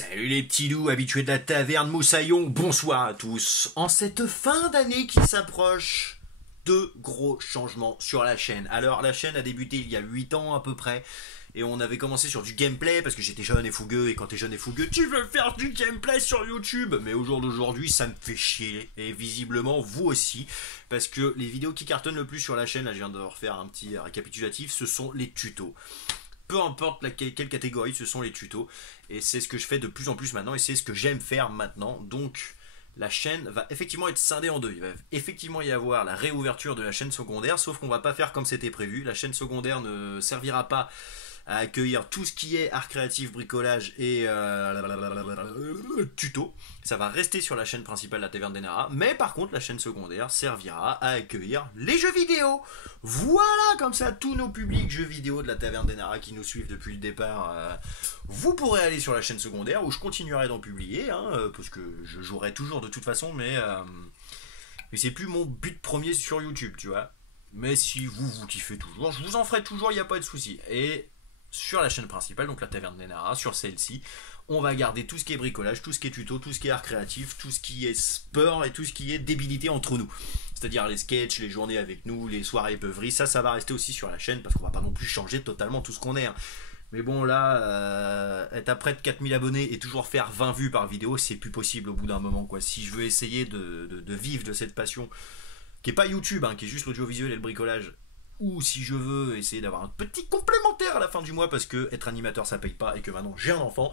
Salut les petits loups habitués de la taverne Moussaillon, bonsoir à tous. En cette fin d'année qui s'approche, deux gros changements sur la chaîne. Alors la chaîne a débuté il y a 8 ans à peu près, et on avait commencé sur du gameplay parce que j'étais jeune et fougueux, et quand t'es jeune et fougueux, tu veux faire du gameplay sur YouTube. Mais au jour d'aujourd'hui, ça me fait chier, et visiblement vous aussi, parce que les vidéos qui cartonnent le plus sur la chaîne, là je viens de refaire un petit récapitulatif, ce sont les tutos. Peu importe quelle catégorie, ce sont les tutos. Et c'est ce que je fais de plus en plus maintenant. Et c'est ce que j'aime faire maintenant. Donc la chaîne va effectivement être scindée en deux. Il va effectivement y avoir la réouverture de la chaîne secondaire. Sauf qu'on va pas faire comme c'était prévu. La chaîne secondaire ne servira pas à accueillir tout ce qui est art créatif, bricolage et tuto. Ça va rester sur la chaîne principale, la Taverne des Naras. Mais par contre, la chaîne secondaire servira à accueillir les jeux vidéo. Voilà, comme ça, tous nos publics jeux vidéo de la Taverne des Naras qui nous suivent depuis le départ, vous pourrez aller sur la chaîne secondaire où je continuerai d'en publier, parce que je jouerai toujours de toute façon, mais c'est plus mon but premier sur YouTube, tu vois. Mais si vous kiffez toujours, je vous en ferai toujours, il n'y a pas de souci. Et sur la chaîne principale, donc la Taverne des Naras, sur celle-ci, on va garder tout ce qui est bricolage, tout ce qui est tuto, tout ce qui est art créatif, tout ce qui est sport et tout ce qui est débilité entre nous. C'est-à-dire les sketchs, les journées avec nous, les soirées beuveries, ça va rester aussi sur la chaîne parce qu'on va pas non plus changer totalement tout ce qu'on est. Mais bon là, être à près de 4000 abonnés et toujours faire 20 vues par vidéo, c'est plus possible au bout d'un moment, quoi. Si je veux essayer de vivre de cette passion, qui est pas YouTube, qui est juste l'audiovisuel et le bricolage, ou si je veux essayer d'avoir un petit complémentaire à la fin du mois parce que être animateur ça paye pas et que maintenant j'ai un enfant,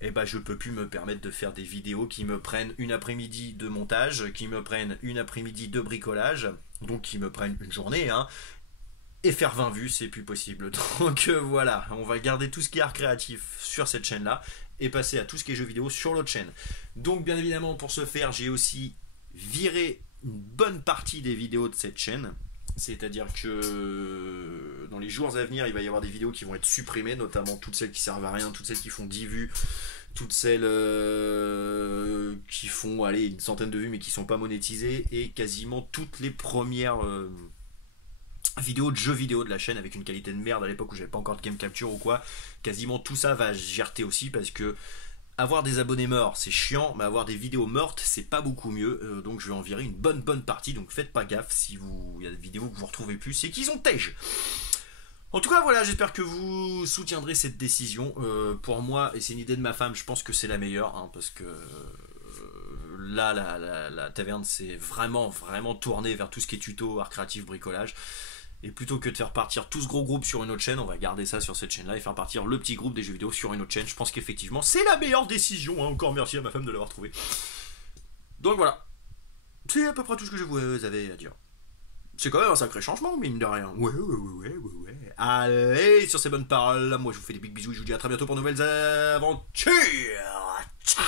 et je peux plus me permettre de faire des vidéos qui me prennent une après-midi de montage, qui me prennent une après-midi de bricolage, donc qui me prennent une journée, et faire 20 vues c'est plus possible. Donc voilà, on va garder tout ce qui est art créatif sur cette chaîne là et passer à tout ce qui est jeux vidéo sur l'autre chaîne. Donc bien évidemment pour ce faire j'ai aussi viré une bonne partie des vidéos de cette chaîne. C'est-à-dire que dans les jours à venir, il va y avoir des vidéos qui vont être supprimées, notamment toutes celles qui servent à rien, toutes celles qui font 10 vues, toutes celles qui font une centaine de vues mais qui ne sont pas monétisées, et quasiment toutes les premières vidéos de jeux vidéo de la chaîne avec une qualité de merde à l'époque où j'avais pas encore de game capture ou quoi. Quasiment tout ça va gerter aussi parce que avoir des abonnés morts c'est chiant, mais avoir des vidéos mortes c'est pas beaucoup mieux, donc je vais en virer une bonne partie, donc faites pas gaffe si il y a des vidéos que vous retrouvez plus, c'est qu'ils ont tège. En tout cas voilà, j'espère que vous soutiendrez cette décision. Pour moi, et c'est une idée de ma femme, je pense que c'est la meilleure, parce que là la taverne c'est vraiment tourné vers tout ce qui est tuto, art créatif, bricolage. Et plutôt que de faire partir tout ce gros groupe sur une autre chaîne, on va garder ça sur cette chaîne-là et faire partir le petit groupe des jeux vidéo sur une autre chaîne. Je pense qu'effectivement, c'est la meilleure décision. Encore merci à ma femme de l'avoir trouvé. Donc voilà. C'est à peu près tout ce que je vous avais à dire. C'est quand même un sacré changement, mine de rien. Ouais. Allez, sur ces bonnes paroles, moi je vous fais des big bisous et je vous dis à très bientôt pour de nouvelles aventures. Ciao.